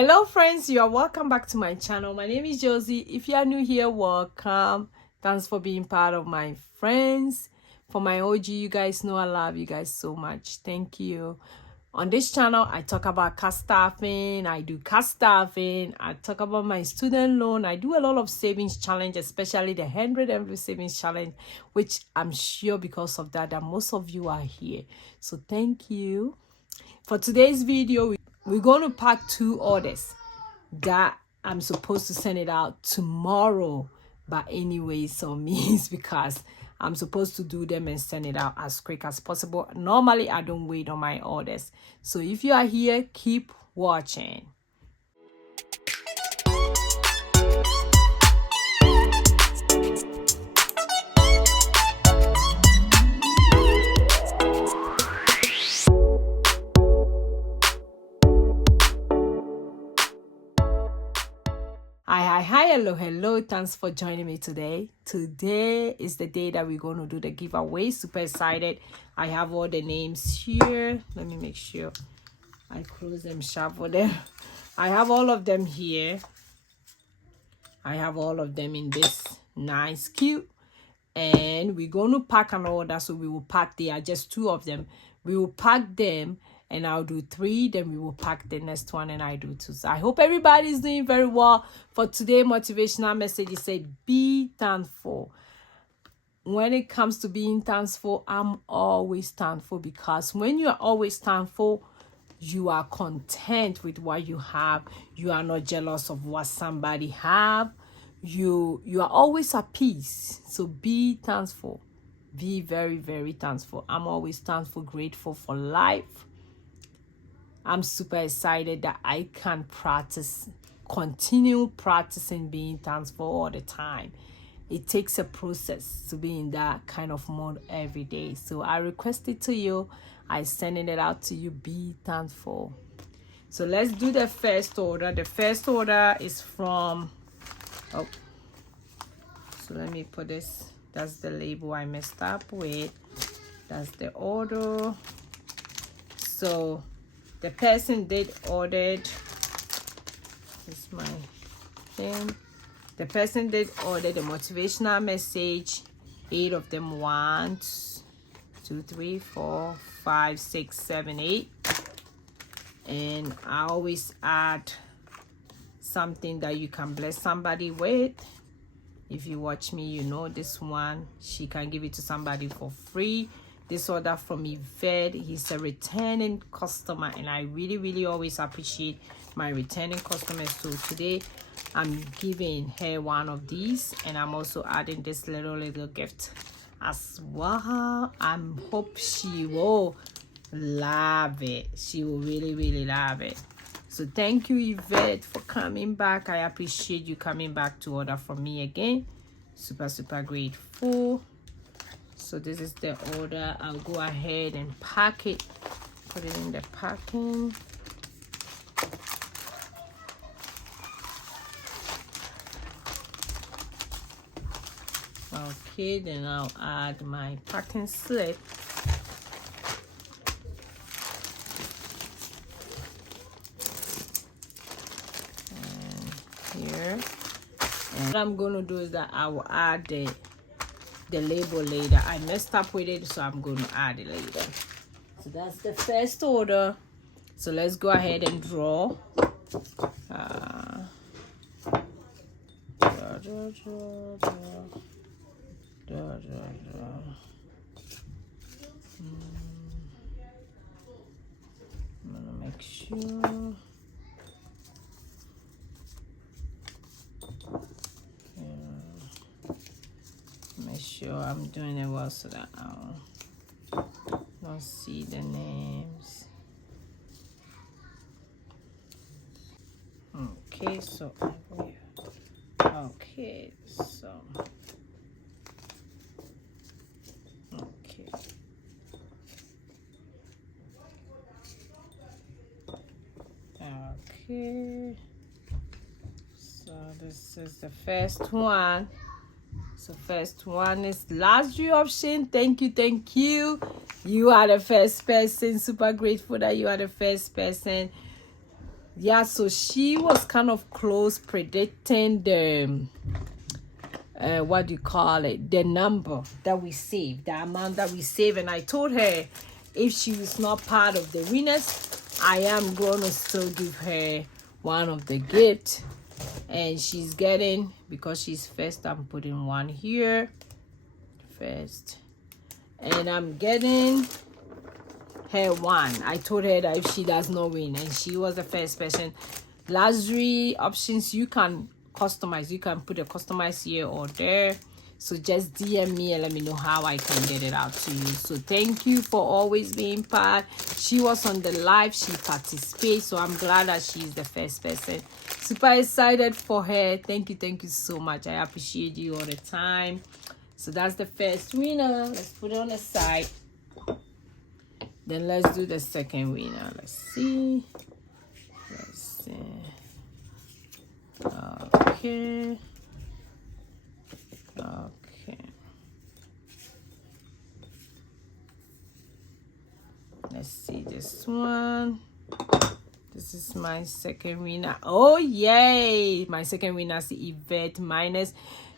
Hello friends, you are welcome back to my channel. My name is Josy. If you are new here, welcome. Thanks for being part of my friends. For my OG, you guys know I love you guys so much. Thank you. On this channel, I talk about car staffing. I do car staffing. I talk about my student loan. I do a lot of savings challenge, especially the 100 MV savings challenge, which I'm sure because of that most of you are here. So thank you. For today's video, we're going to pack 2 orders that I'm supposed to send it out tomorrow. But anyway, so means because I'm supposed to do them and send it out as quick as possible. Normally, I don't wait on my orders. So if you are here, keep watching. Hi, hello, thanks for joining me today. Today is the day that we're going to do the giveaway. Super excited. I have all the names here. Let me make sure I close them sharp for them. I have all of them here. I have all of them in this nice cube, and we're going to pack an order. So we will pack, there are just 2 of them. We will pack them and I'll do 3, then we will pack the next one and I do 2. So I hope everybody is doing very well. For today, motivational message, it said be thankful. When it comes to being thankful, I'm always thankful, because when you are always thankful, you are content with what you have. You are not jealous of what somebody have. You are always at peace. So be thankful. Be very, very thankful. I'm always thankful, grateful for life. I'm super excited that I can continue practicing being thankful all the time. It takes a process to be in that kind of mode every day. So I request it to you. I sending it out to you. Be thankful. So let's do the first order. The first order is from, so let me put this. That's the label I messed up with. That's the order. So the person did ordered, this is my thing. The person did order the motivational message, 8 of them. 1, 2, 3, 4, 5, 6, 7, 8. And I always add something that you can bless somebody with. If you watch me, you know this one. She can give it to somebody for free. This order from 𝒓𝒄𝒉. He's a returning customer, and I really always appreciate my returning customers. So today I'm giving her one of these, and I'm also adding this little gift as well. I hope she will love it. She will really love it. So thank you, 𝒓𝒄𝒉, for coming back. I appreciate you coming back to order from me again. Super grateful. So this is the order. I'll go ahead and pack it, put it in the packing. Okay, then I'll add my packing slip. And here. And what I'm going to do is that I will add the label later. I messed up with it, so I'm going to add it later. So that's the first order. So let's go ahead and draw. I'm gonna make sure. Make sure I'm doing it well so that I don't see the names. Okay, so okay, so okay. Okay. So this is the first one. So first one is luxury option. Thank you. You are the first person. Super grateful that you are the first person. Yeah, so she was kind of close predicting the what do you call it, the number that we save, the amount that we save. And I told her if she was not part of the winners, I am gonna still give her one of the gifts. And she's getting, because she's first, I'm putting one here first, and I'm getting her one. I told her that if she does not win, and she was the first person. Last 3 options you can customize. You can put a customize here or there. So just DM me and let me know how I can get it out to you. So thank you for always being part. She was on the live, she participated, so I'm glad that she's the first person. Super excited for her. Thank you so much. I appreciate you all the time. So that's the first winner. Let's put it on the side. Then let's do the second winner. Let's see. Okay. Let's see this one. This is my second winner. Oh yay! My second winner is Yvette Minus.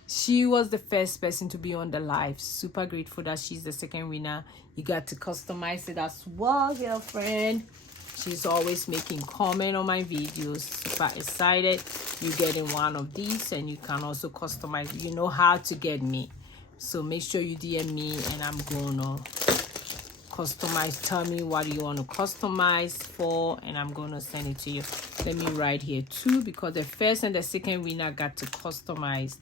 She was the first person to be on the live. Super grateful that she's the second winner. You got to customize it as well, girlfriend. She's always making comment on my videos. Super excited. You're getting one of these, and you can also customize. You know how to get me. So make sure you DM me, and I'm gonna customize. Tell me what you want to customize for, and I'm gonna send it to you. Let me write here too, because the first and the second winner got to customize.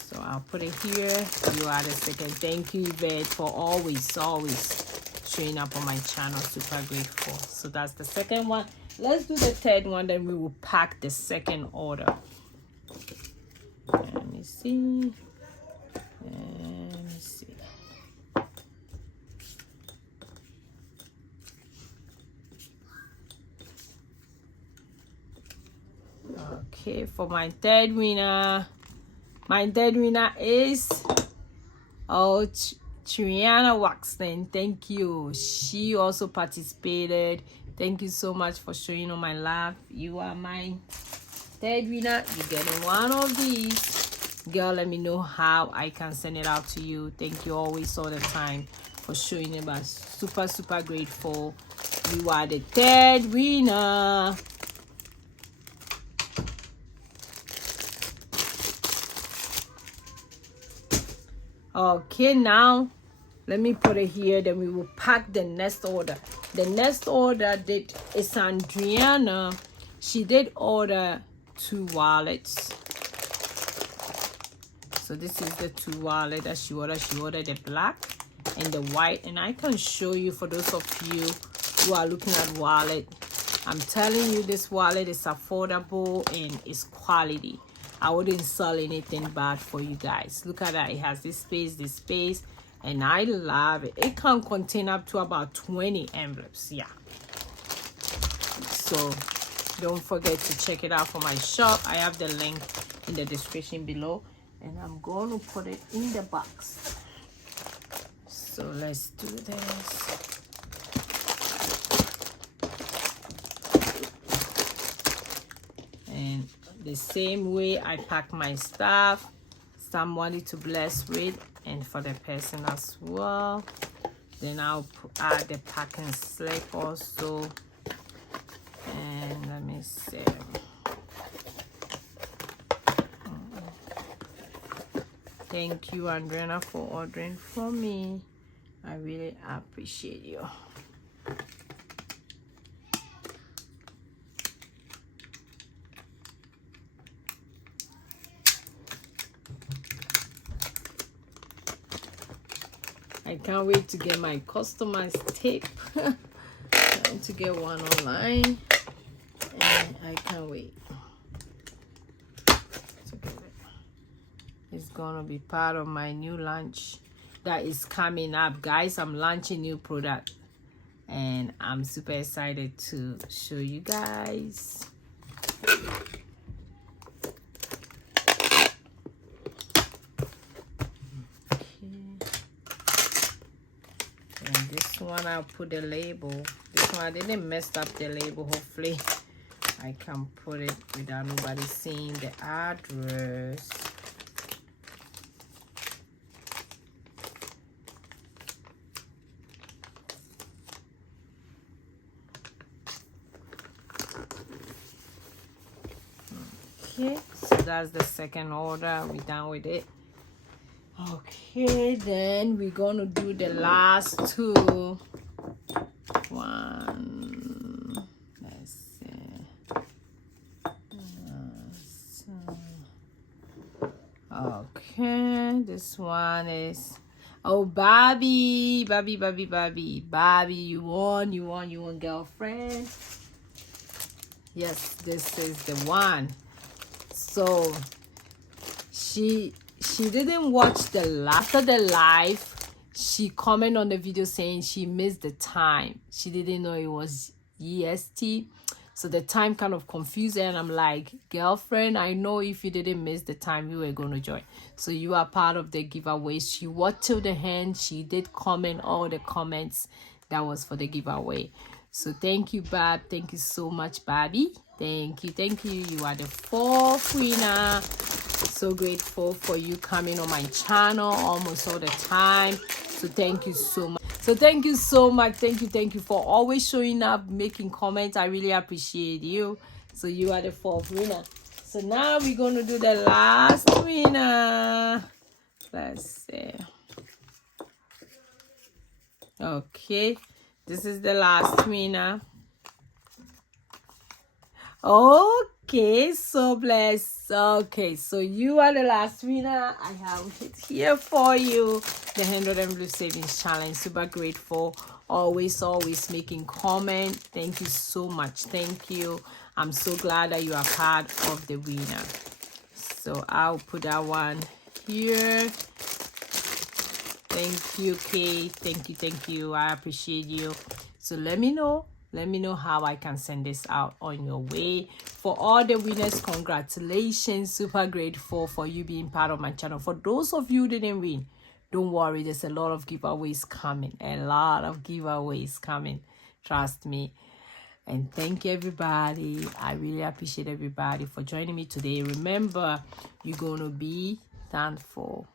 So I'll put it here. You are the second. Thank you, Yvette, for always showing up on my channel. Super grateful. So that's the second one. Let's do the third one, then we will pack the second order. Let me see. Okay, for my third winner is Triana Waxton. Thank you. She also participated. Thank you so much for showing on my live. You are my third winner. You're getting one of these. Girl, let me know how I can send it out to you. Thank you always, all the time, for showing it. I'm super grateful. You are the third winner. Okay, now let me put it here, then we will pack the next order. The next order is Andriana. She did order 2 wallets. So this is the 2 wallet that she ordered. She ordered the black and the white, and I can show you for those of you who are looking at wallet. I'm telling you, this wallet is affordable and it's quality. I wouldn't sell anything bad for you guys. Look at that. It has this space, and I love it. It can contain up to about 20 envelopes. Yeah. So don't forget to check it out for my shop. I have the link in the description below, and I'm going to put it in the box. So let's do this. And the same way I pack my stuff, somebody to bless with, and for the person as well. Then I'll add the packing slip also. And let me see. Thank you, Andrea, for ordering for me. I really appreciate you. I can't wait to get my customized tape. Trying to get one online, and I can't wait to get it. It's gonna be part of my new launch that is coming up, guys. I'm launching new product, and I'm super excited to show you guys. One, I'll put the label. This one I didn't mess up the label. Hopefully I can put it without nobody seeing the address. Okay, so that's the second order. We're done with it. Okay, then we're gonna do the last two. One, let's see. Okay, this one is, oh, Bobby, you won, girlfriend. Yes, this is the one. So she didn't watch the last of the live. She commented on the video saying she missed the time. She didn't know it was EST. So the time kind of confused her, and I'm like, girlfriend, I know if you didn't miss the time, you were going to join. So you are part of the giveaway. She watched till the end. She did comment all the comments that was for the giveaway. So thank you, Bob. Thank you so much, Bobby. Thank you. You are the fourth winner. So grateful for you coming on my channel almost all the time. So thank you so much. Thank you for always showing up, making comments. I really appreciate you. So you are the fourth winner. So now we're going to do the last winner. Let's see. Okay, this is the last winner. Okay, so blessed. Okay, so you are the last winner. I have it here for you, the 100 Envelope Savings Challenge. Super grateful. Always making comment. Thank you so much. Thank you. I'm so glad that you are part of the winner. So I'll put that one here. Thank you, Kate. Thank you. I appreciate you. So let me know how I can send this out on your way. For all the winners, congratulations. Super grateful for you being part of my channel. For those of you who didn't win, don't worry, there's a lot of giveaways coming. Trust me. And thank you, everybody. I really appreciate everybody for joining me today. Remember, you're gonna be thankful.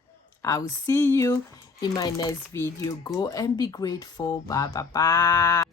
I will see you in my next video. Go and be grateful. Bye.